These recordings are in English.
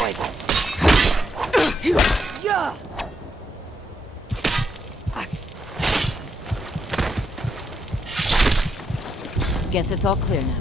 enjoy this. Yeah. Guess it's all clear now.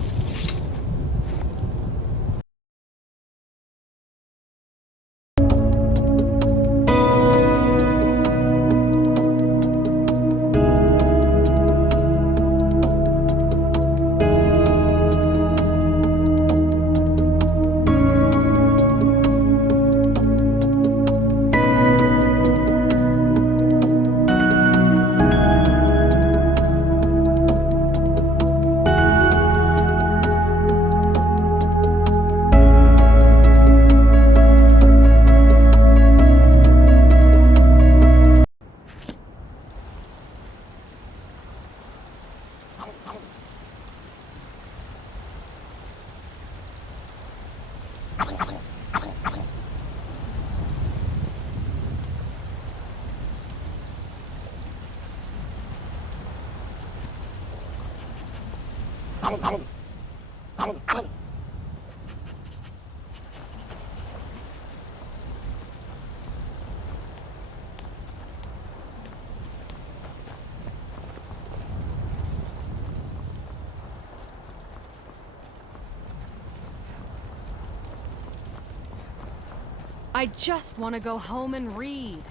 I just want to go home and read.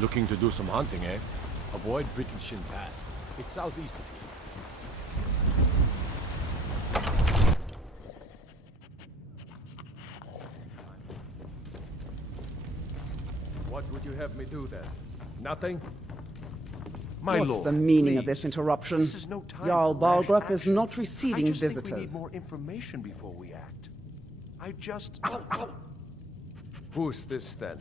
Looking to do some hunting, eh? Avoid Brittleshin Pass. It's southeast of here. What would you have me do then? Nothing? My What's lord, the meaning of please. this interruption? This is no time Jarl for rash Balgrup is action. not receiving I just visitors. think we need more information before we act. I just... Who's this then?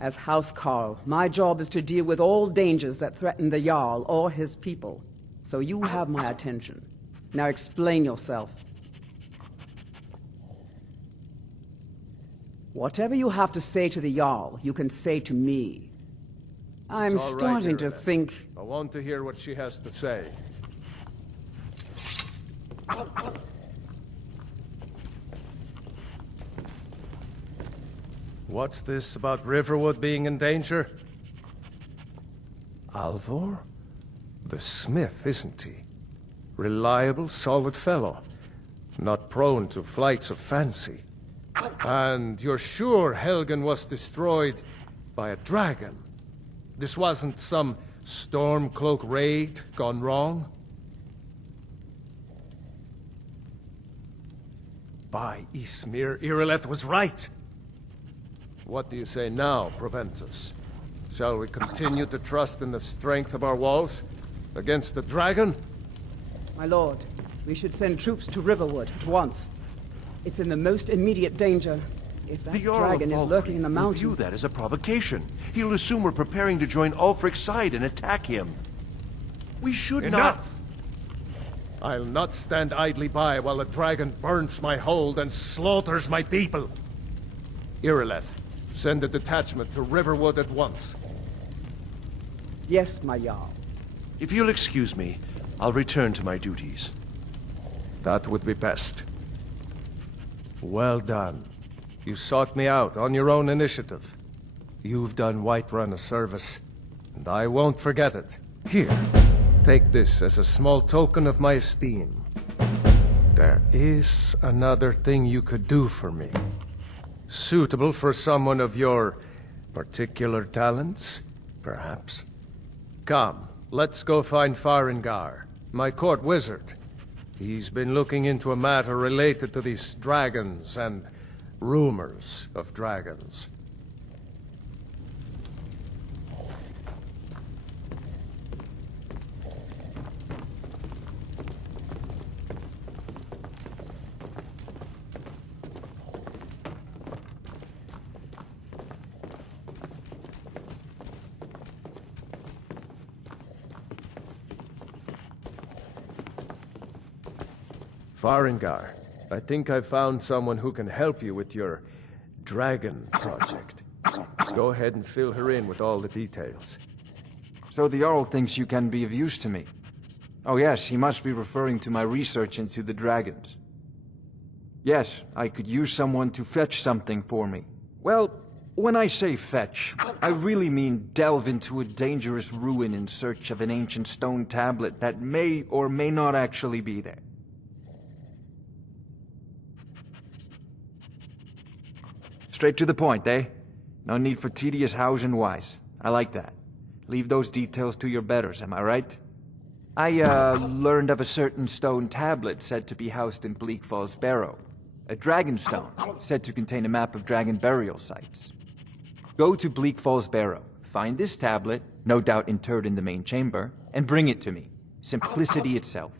As House Carl, my job is to deal with all dangers that threaten the Jarl or his people. So you have my attention. Now explain yourself. Whatever you have to say to the Jarl, you can say to me. I'm It's all right, starting to Ireland. think... I want to hear what she has to say. What's this about Riverwood being in danger? Alvor? The smith, isn't he? Reliable, solid fellow. Not prone to flights of fancy. And you're sure Helgen was destroyed by a dragon? This wasn't some Stormcloak raid gone wrong? By Ysmir, Irileth was right! What do you say now, Proventus? Shall we continue to trust in the strength of our walls? Against the dragon? My lord, we should send troops to Riverwood at once. It's in the most immediate danger. If that The Jarl dragon of is lurking in the Falkreath will view mountains... that as a provocation. He'll assume we're preparing to join Ulfric's side and attack him. We should Enough! I'll not stand idly by while the dragon burns my hold and slaughters my people. Irileth, send a detachment to Riverwood at once. Yes, my Jarl. If you'll excuse me, I'll return to my duties. That would be best. Well done. You sought me out on your own initiative. You've done Whiterun a service, and I won't forget it. Here, take this as a small token of my esteem. There is another thing you could do for me. Suitable for someone of your particular talents, perhaps. Come, let's go find Farengar, my court wizard. He's been looking into a matter related to these dragons and rumors of dragons. Farengar, I think I've found someone who can help you with your Dragon Project. Go ahead and fill her in with all the details. So the Jarl thinks you can be of use to me. Oh yes, he must be referring to my research into the dragons. Yes, I could use someone to fetch something for me. Well, when I say fetch, I really mean delve into a dangerous ruin in search of an ancient stone tablet that may or may not actually be there. Straight to the point, eh? No need for tedious hows and whys. I like that. Leave those details to your betters, am I right? I, learned of a certain stone tablet said to be housed in Bleak Falls Barrow. A dragon stone, said to contain a map of dragon burial sites. Go to Bleak Falls Barrow, find this tablet, no doubt interred in the main chamber, and bring it to me. Simplicity itself.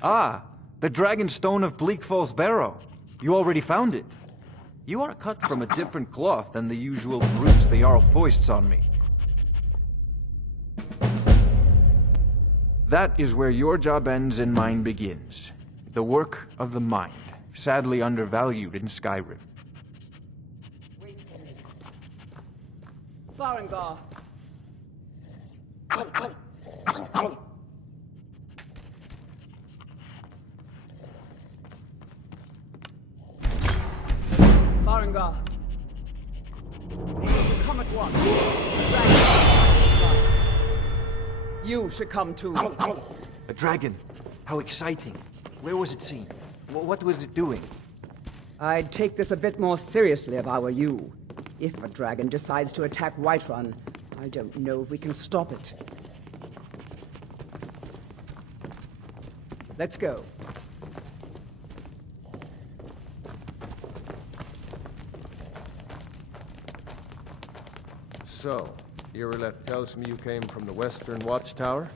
Ah, the dragon stone of Bleak Falls Barrow. You already found it. You are cut from a different cloth than the usual brutes the Jarl foists on me. That is where your job ends and mine begins. The work of the mind, sadly undervalued in Skyrim. Farengar. Farengar. Come at once. You should come too. A dragon? How exciting. Where was it seen? What was it doing? I'd take this a bit more seriously if I were you. If a dragon decides to attack Whiterun, I don't know if we can stop it. Let's go. So, Irileth tells me you came from the Western Watchtower?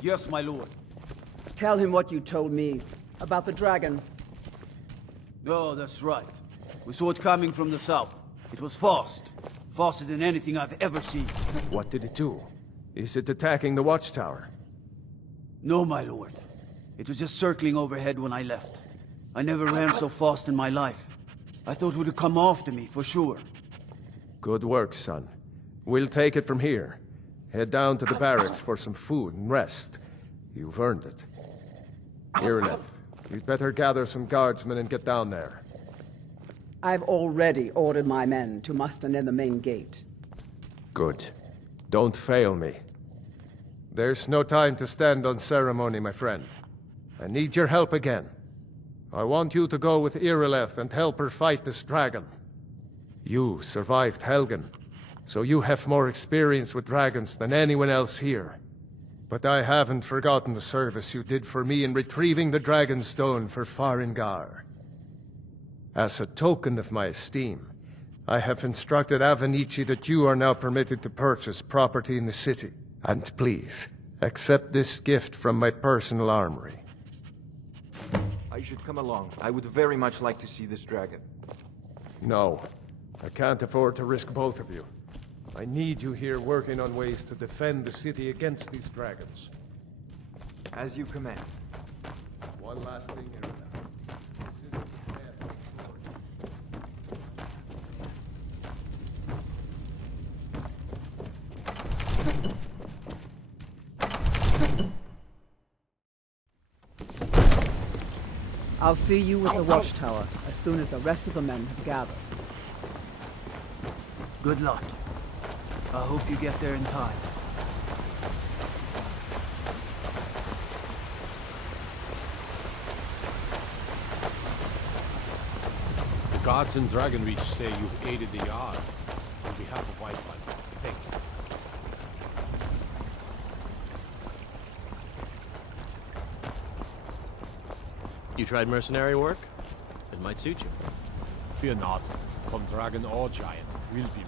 Yes, my lord. Tell him what you told me about the dragon. Oh, that's right. We saw it coming from the south. It was fast. Faster than anything I've ever seen. What did it do? Is it attacking the Watchtower? No, my lord. It was just circling overhead when I left. I never ran so fast in my life. I thought it would come after me, for sure. Good work, son. We'll take it from here. Head down to the barracks for some food and rest. You've earned it. Irileth, you'd better gather some guardsmen and get down there. I've already ordered my men to muster near the main gate. Good. Don't fail me. There's no time to stand on ceremony, my friend. I need your help again. I want you to go with Irileth and help her fight this dragon. You survived Helgen, so you have more experience with dragons than anyone else here. But I haven't forgotten the service you did for me in retrieving the Dragon Stone for Farengar. As a token of my esteem, I have instructed Avenici that you are now permitted to purchase property in the city. And please, accept this gift from my personal armory. I should come along. I would very much like to see this dragon. No, I can't afford to risk both of you. I need you here working on ways to defend the city against these dragons. As you command. One last thing here. This isn't the path forward. I'll see you at the watchtower as soon as the rest of the men have gathered. Good luck. I hope you get there in time. The guards in Dragonreach say you've aided the Jarl on behalf of Whiterun. Thank you. You tried mercenary work? It might suit you. Fear not. Come dragon or giant, we'll be ready.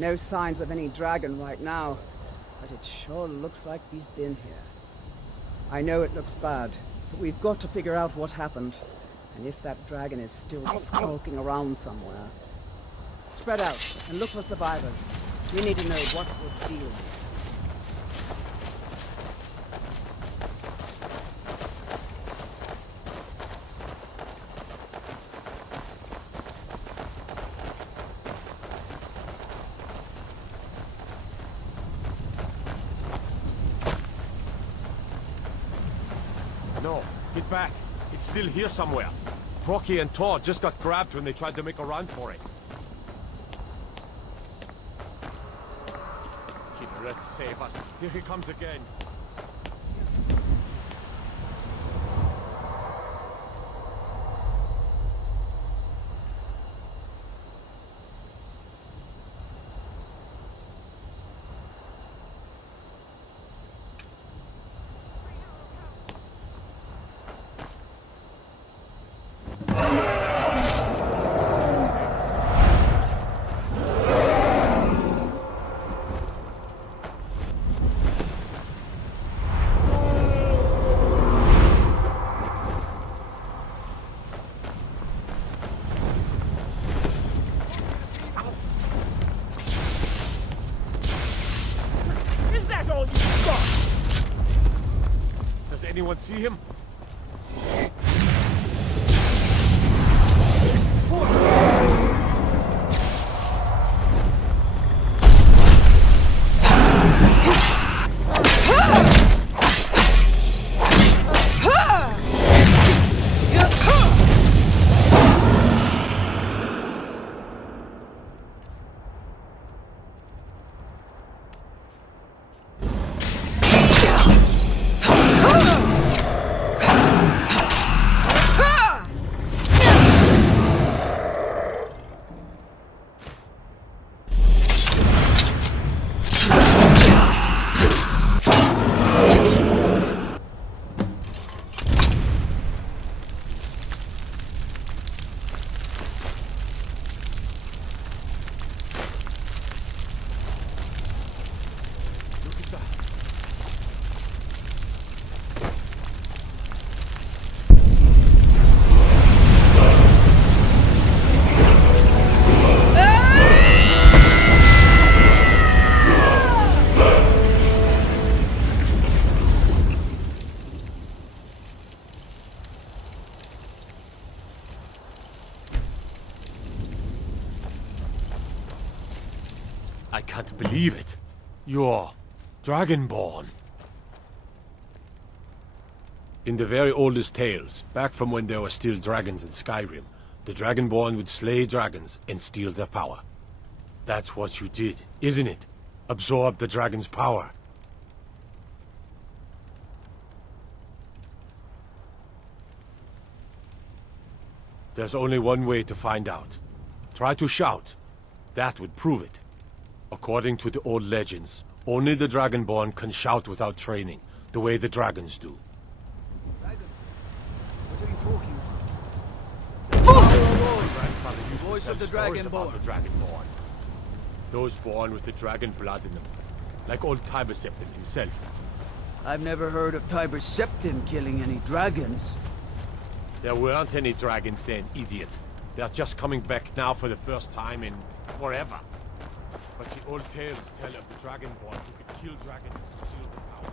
No signs of any dragon right now, but it sure looks like he's been here. I know it looks bad, but we've got to figure out what happened, and if that dragon is still skulking around somewhere. Spread out and look for survivors. We need to know what we're dealing with. No, get back. It's still here somewhere. Procky and Todd just got grabbed when they tried to make a run for it. Keep Red save us. Here he comes again. Does anyone see him? I can't believe it. You're Dragonborn. In the very oldest tales, back from when there were still dragons in Skyrim, the Dragonborn would slay dragons and steal their power. That's what you did, isn't it? Absorb the dragon's power. There's only one way to find out. Try to shout. That would prove it. According to the old legends, only the Dragonborn can shout without training, the way the dragons do. Dragon? What are you talking about? Grandfather used Voice to tell of the stories about Dragonborn. the Dragonborn. Those born with the dragon blood in them, like old Tiber Septim himself. I've never heard of Tiber Septim killing any dragons. There weren't any dragons then, idiot. They are just coming back now for the first time in forever. But the old tales tell of the Dragonborn who could kill dragons and steal their power.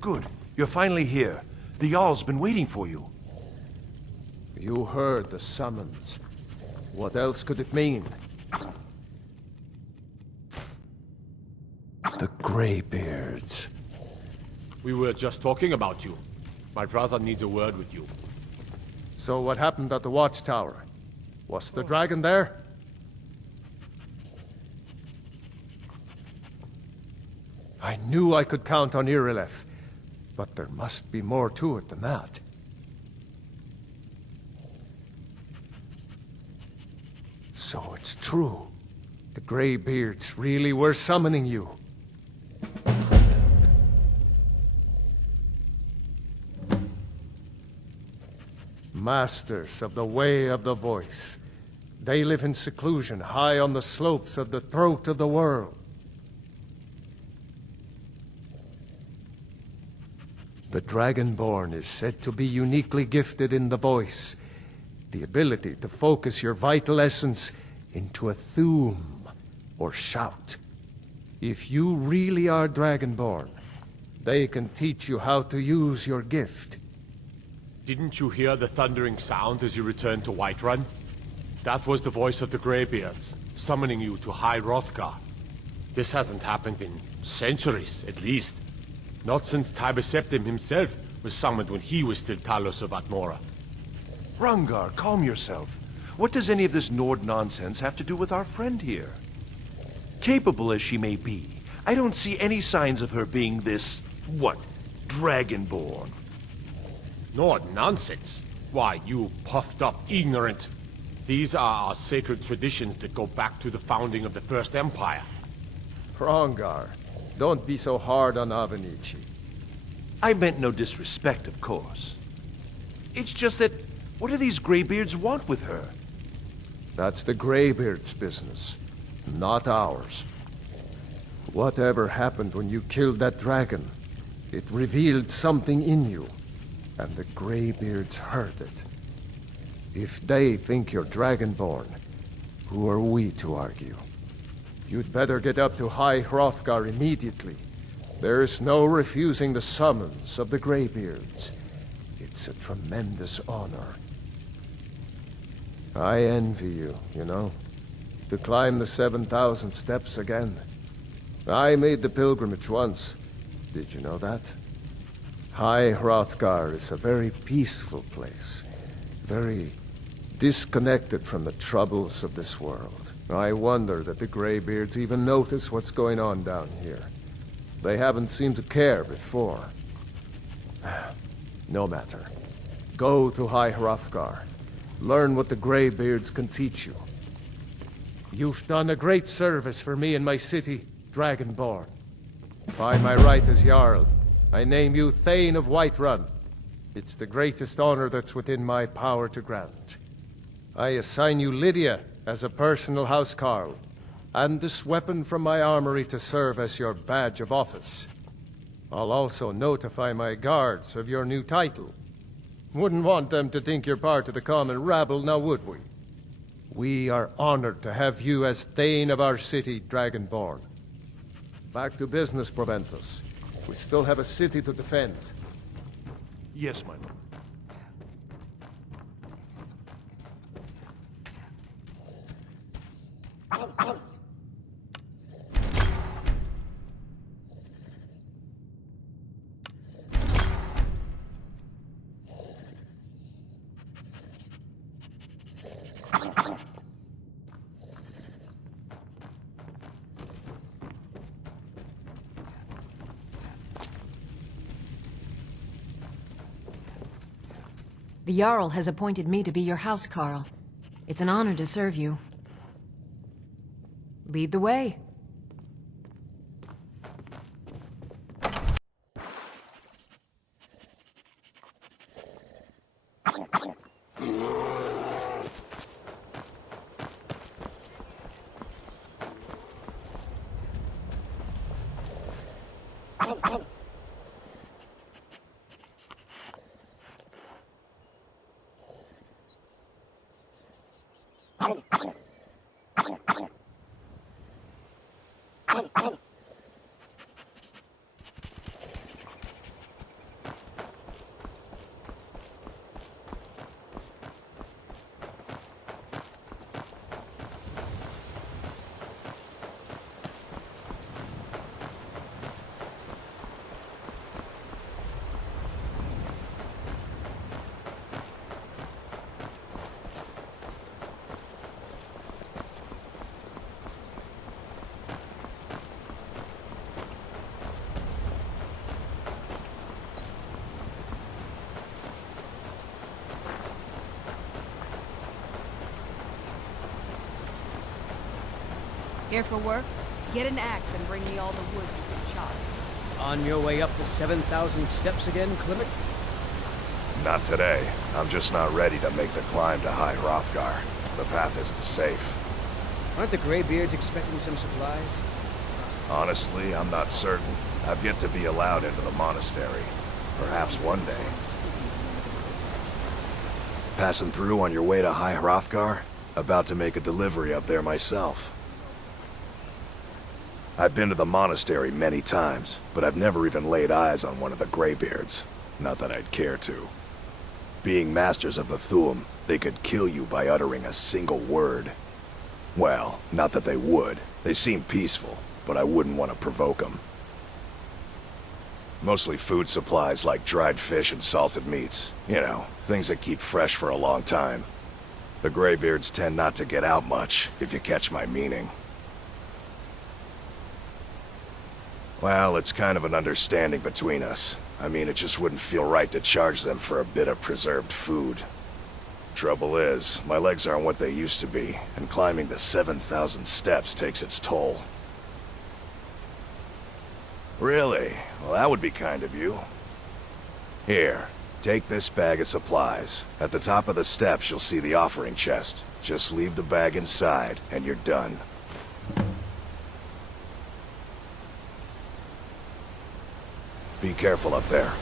Good. You're finally here. The Jarl's been waiting for you. You heard the summons. What else could it mean? The Greybeards. We were just talking about you. My brother needs a word with you. So what happened at the Watchtower? Was the dragon there? I knew I could count on Irileth, but there must be more to it than that. So it's true. The Greybeards really were summoning you. Masters of the Way of the Voice. They live in seclusion high on the slopes of the throat of the world. The Dragonborn is said to be uniquely gifted in the voice, the ability to focus your vital essence into a thum, or shout. If you really are Dragonborn, they can teach you how to use your gift. Didn't you hear the thundering sound as you returned to Whiterun? That was the voice of the Greybeards, summoning you to High Hrothgar. This hasn't happened in centuries, at least. Not since Tiber Septim himself was summoned when he was still Talos of Atmora. Hrongar, calm yourself. What does any of this Nord nonsense have to do with our friend here? Capable as she may be, I don't see any signs of her being this, what, Dragonborn. Nord nonsense? Why, you puffed up ignorant. These are our sacred traditions that go back to the founding of the First Empire. Hrongar, don't be so hard on Avenici. I meant no disrespect, of course. It's just that, what do these Greybeards want with her? That's the Greybeards' business, not ours. Whatever happened when you killed that dragon, it revealed something in you, and the Greybeards heard it. If they think you're Dragonborn, who are we to argue? You'd better get up to High Hrothgar immediately. There's no refusing the summons of the Greybeards. It's a tremendous honor. I envy you, you know, to climb the 7,000 steps again. I made the pilgrimage once. Did you know that? High Hrothgar is a very peaceful place. Very disconnected from the troubles of this world. I wonder that the Greybeards even notice what's going on down here. They haven't seemed to care before. No matter. Go to High Hrothgar. Learn what the Greybeards can teach you. You've done a great service for me and my city, Dragonborn. By my right as Jarl, I name you Thane of Whiterun. It's the greatest honor that's within my power to grant. I assign you Lydia as a personal housecarl. and this weapon from my armory to serve as your badge of office. I'll also notify my guards of your new title. Wouldn't want them to think you're part of the common rabble, now would we? We are honored to have you as Thane of our city, Dragonborn. Back to business, Proventus. We still have a city to defend. Yes, my lord. The Jarl has appointed me to be your housecarl. It's an honor to serve you. Lead the way. Here for work? Get an axe and bring me all the wood you can chop. On your way up the 7,000 steps again, Clement? Not today. I'm just not ready to make the climb to High Hrothgar. The path isn't safe. Aren't the Greybeards expecting some supplies? Honestly, I'm not certain. I've yet to be allowed into the monastery. Perhaps one day. Passing through on your way to High Hrothgar? About to make a delivery up there myself. I've been to the monastery many times, but I've never even laid eyes on one of the Greybeards. Not that I'd care to. Being masters of the Thu'um, they could kill you by uttering a single word. Well, not that they would. They seem peaceful, but I wouldn't want to provoke them. Mostly food supplies like dried fish and salted meats. You know, things that keep fresh for a long time. The Greybeards tend not to get out much, if you catch my meaning. Well, it's kind of an understanding between us. I mean, it just wouldn't feel right to charge them for a bit of preserved food. Trouble is, my legs aren't what they used to be, and climbing the 7,000 steps takes its toll. Really? Well, that would be kind of you. Here, take this bag of supplies. At the top of the steps, you'll see the offering chest. Just leave the bag inside, and you're done. Be careful up there.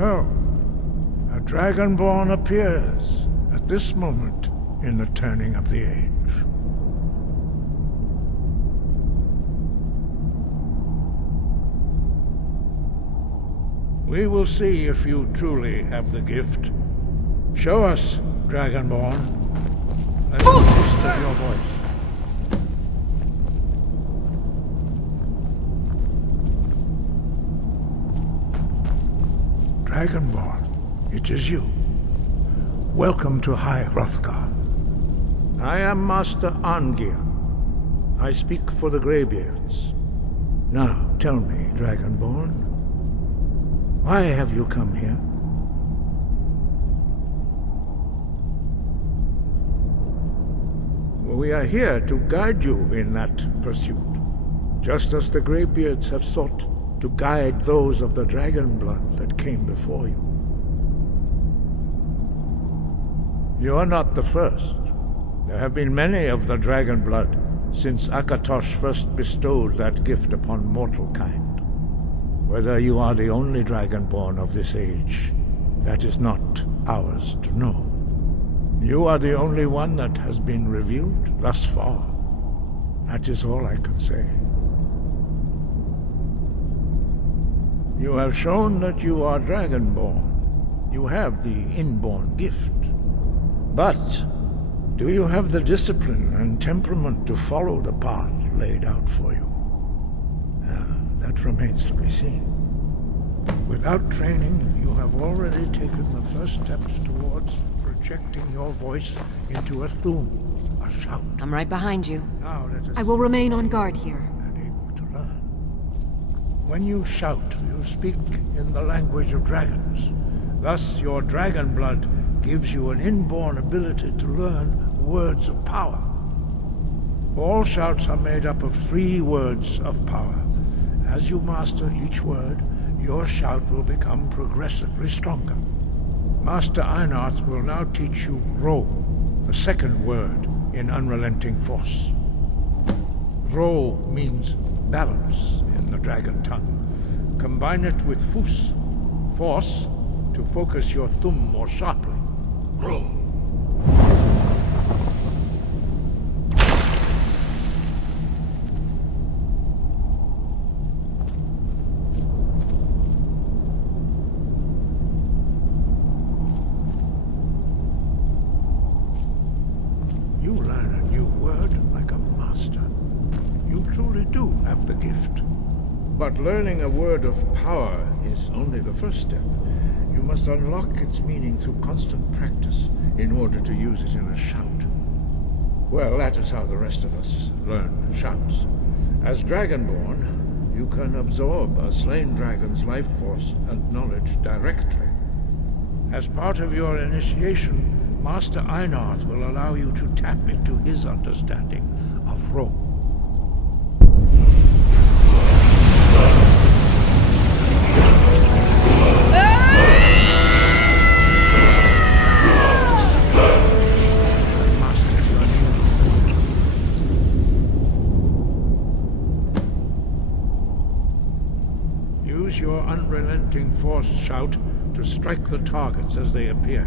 So, a Dragonborn appears at this moment in the turning of the age. We will see if you truly have the gift. Show us, Dragonborn. Let us taste of your voice. Dragonborn, it is you. Welcome to High Hrothgar. I am Master Arngeir. I speak for the Greybeards. Now, tell me, Dragonborn, why have you come here? We are here to guide you in that pursuit, just as the Greybeards have sought to guide those of the dragon blood that came before you. You are not the first. There have been many of the dragon blood since Akatosh first bestowed that gift upon mortal kind. Whether you are the only dragonborn of this age, that is not ours to know. You are the only one that has been revealed thus far. That is all I can say. You have shown that you are dragonborn. You have the inborn gift. But do you have the discipline and temperament to follow the path laid out for you? That remains to be seen. Without training, you have already taken the first steps towards projecting your voice into a Thu'um, a shout. I'm right behind you. Now let us I will remain on guard here. and able to learn. When you shout, you speak in the language of dragons. Thus, your dragon blood gives you an inborn ability to learn words of power. All shouts are made up of 3 words of power. As you master each word, your shout will become progressively stronger. Master Einarth will now teach you Ro, the second word in Unrelenting Force. Ro means balance in the dragon tongue. Combine it with Fus, force, to focus your Thu'um more sharply. Ro. You learn a new word like a master. You truly do have the gift. But learning a word of power is only the first step. You must unlock its meaning through constant practice in order to use it in a shout. Well, that is how the rest of us learn shouts. As Dragonborn, you can absorb a slain dragon's life force and knowledge directly. As part of your initiation, Master Einarth will allow you to tap into his understanding of Ro. Use your unrelenting force shout to strike the targets as they appear.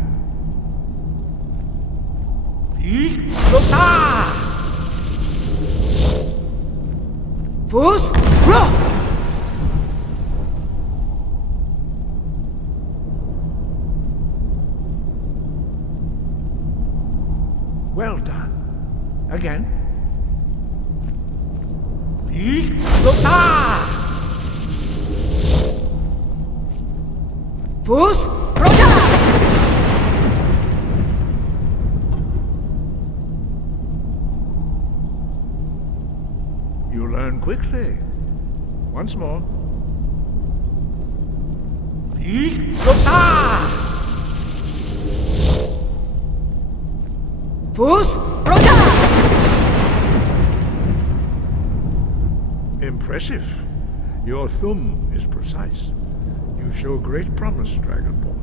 Fus, Ro! Well done. Again. Fus, Roda! You learn quickly. Once more. Fus, Roda! Impressive. Your Thu'um is precise. You show great promise, Dragonborn.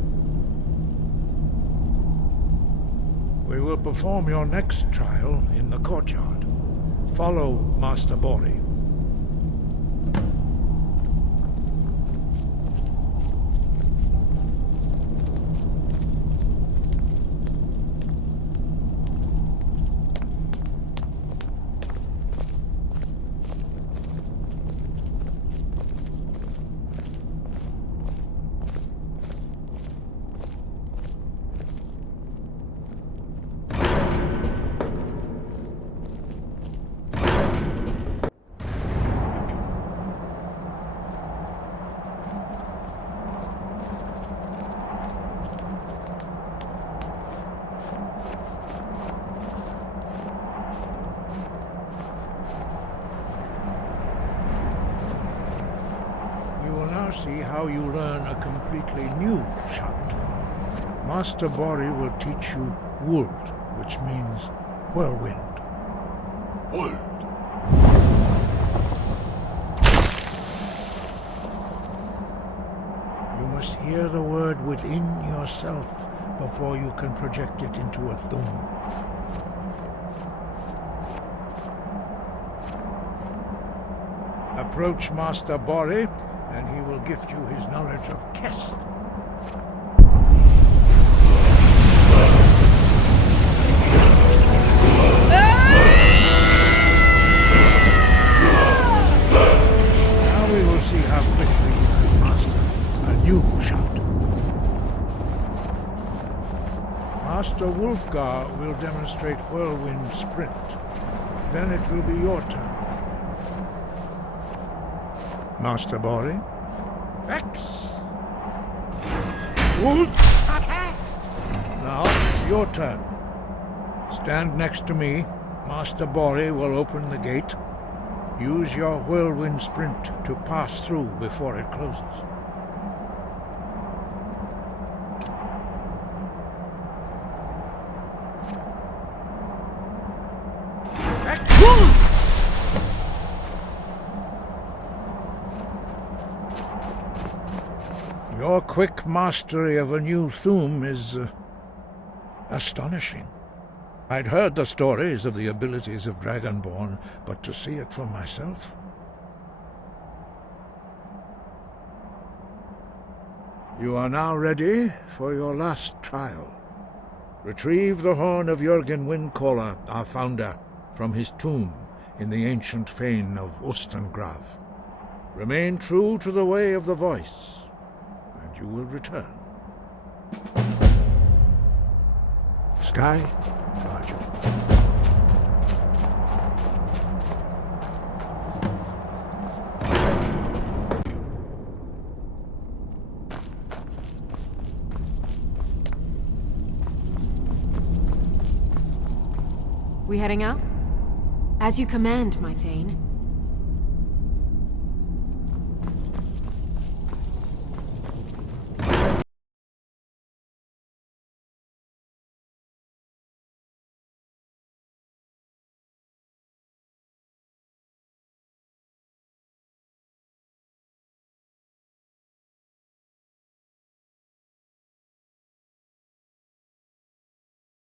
We will perform your next trial in the courtyard. Follow Master Bori. will now see how you learn a completely new shout. Master Bori will teach you Wuld, which means whirlwind. Wuld. You must hear the word within yourself before you can project it into a Thum. Approach Master Bori, and he will gift you his knowledge of Kest. Now we will see how quickly you can master a new shout. Master Wulfgar will demonstrate Whirlwind Sprint. Then it will be your turn. Master Bori? X! Wolf! Now it's your turn. Stand next to me. Master Bori will open the gate. Use your whirlwind sprint to pass through before it closes. Your quick mastery of a new Thum is astonishing. I'd heard the stories of the abilities of Dragonborn, but to see it for myself... You are now ready for your last trial. Retrieve the horn of Jürgen Windcaller, our founder, from his tomb in the ancient fane of Ustengrav. Remain true to the way of the voice, and you will return. Sky, guard you. We heading out? As you command, my Thane.